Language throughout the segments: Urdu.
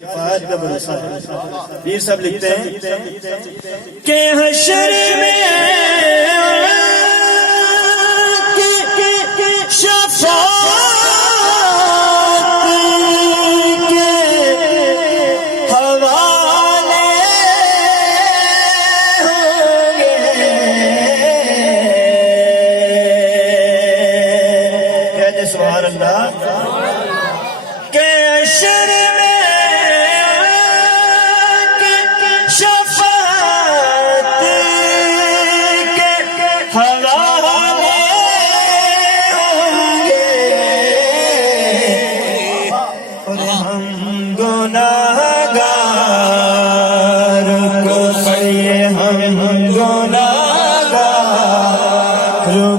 شفاعت کا بھروسہ ہے۔ پیر صاحب لکھتے ہیں کہ حشر میں شفاعت کے حوالے ہوں گے۔ کہتے سبحان اللہ کہ حشر میں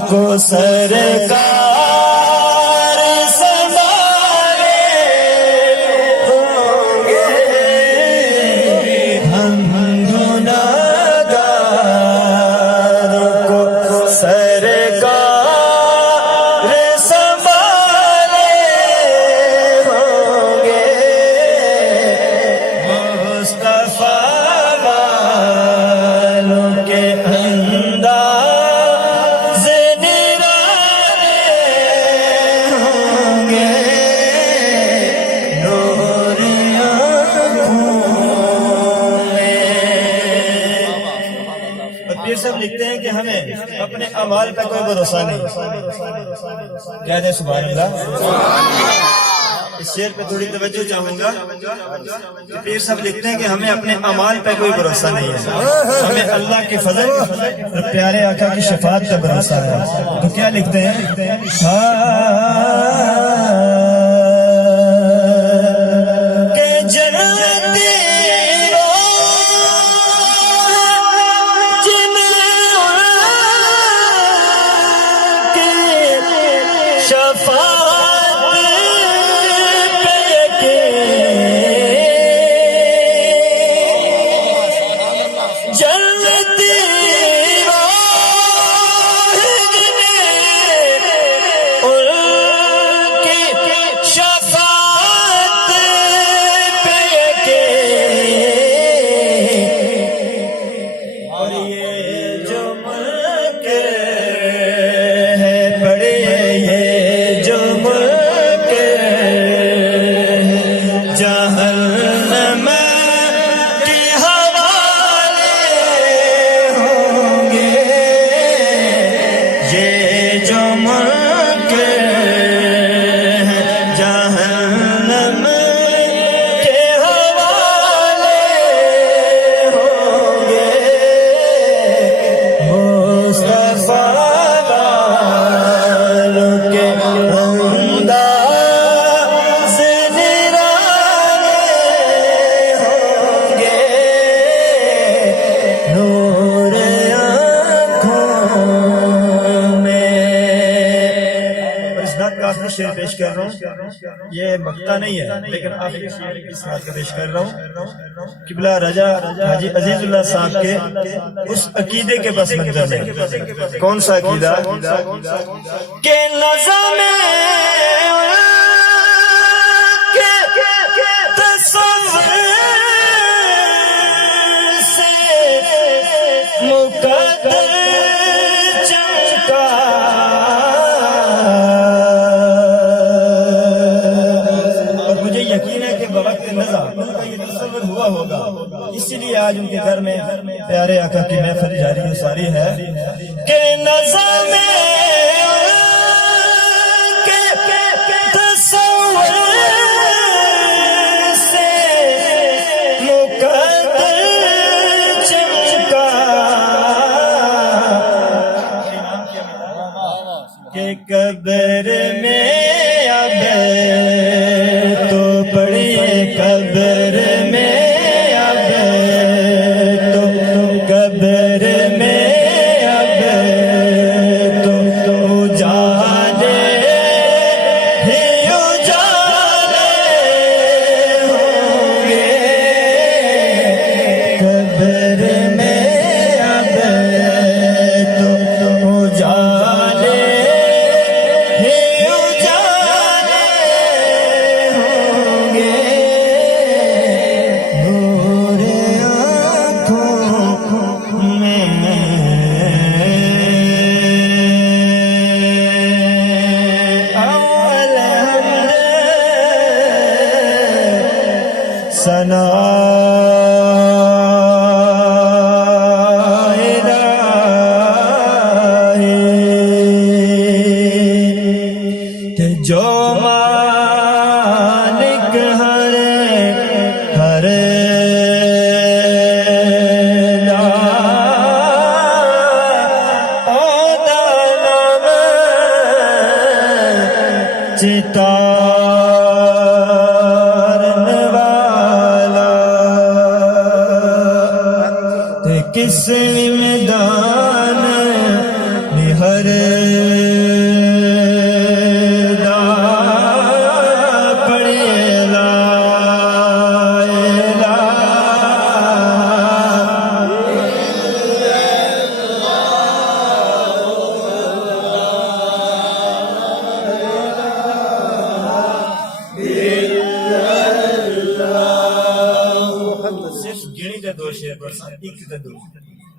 کو سرکار سنبھالے ہوں گے، ہم گنہگار کو سرکار سنبھالے ہوں گے۔ مصطفیٰ والوں کے سب لکھتے ہیں کہ ہمیں اپنے اعمال پہ کوئی بھروسہ نہیں۔ کہہ دیں سبحان اللہ۔ اس شعر پہ تھوڑی توجہ چاہوں گا۔ پیر صاحب لکھتے ہیں کہ ہمیں اپنے اعمال پہ کوئی بھروسہ نہیں ہے، ہمیں اللہ کے فضل اور پیارے آقا کی شفاعت کا بھروسہ ہے۔ تو کیا لکھتے ہیں؟ شعر پیش کر رہا ہوں، یہ مقطع نہیں ہے لیکن آخری شعر اس بات کا پیش کر رہا ہوں۔ قبلہ رجا حاجی عزیز اللہ صاحب کے اس عقیدے کے پس منظر میں۔ کون سا عقیدہ؟ کہ نظم تصور سے مقدر چمکا، یقین ہے کہ بوقت نظر ان کا یہ تصور ہوا ہوگا، اسی لیے آج ان کے گھر میں پیارے آقا کی محفل جاری و ساری ہے کہ نظر میں تصور سے مقدر چمکا کہ قبر میں اب قبر میں اب تو قبر میں اب تو جانے ہی اجالے ہوں گے۔ قبر میں اب تو اجالے سنا جو مالک ہر چتارن والا کس میدان میں ہر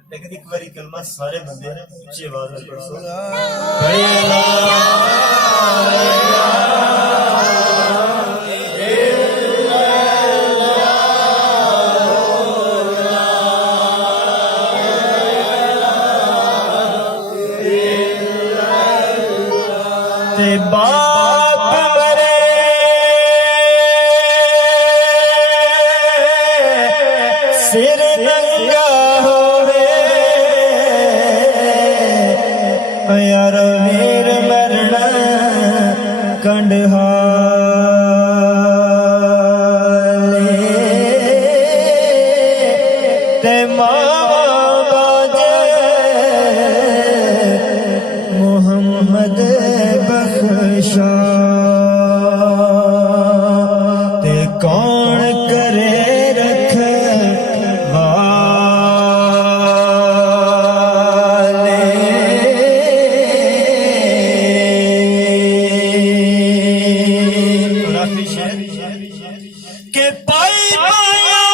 لیکن ایک باری کلمہ سارے بندے اچھی آواز میں پڑھ سو باپ مرے سر ننگا یار ویر مرنا کنڈہالے تے ماں باجے محمد بخشا تے کون کرے کہ پائی